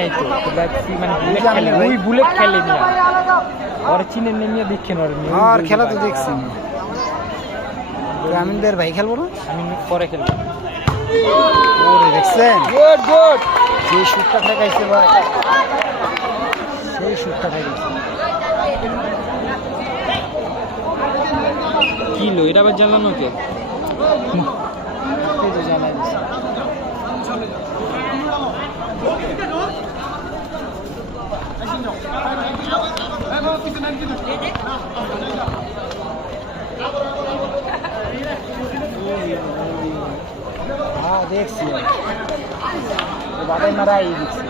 এই তো দেখছি মানে বুলেট খেলে ওই বুলেট খেলে নিয়ে আর চিনে নিয়ে দেখছেন আর খেলা তো দেখছি আমিনদের ভাই খেলবো না আমি পরে খেলবো ওরে দেখছেন গুড গুড সেই শুটটা ঠেকাইছে ভাই সেই শুটটা ঠেকাইছে কি লো এটা আবার জানলাম কে এই তো জানাই দিছে হ্যাঁ দেখছি বাবাই মারাই দিচ্ছে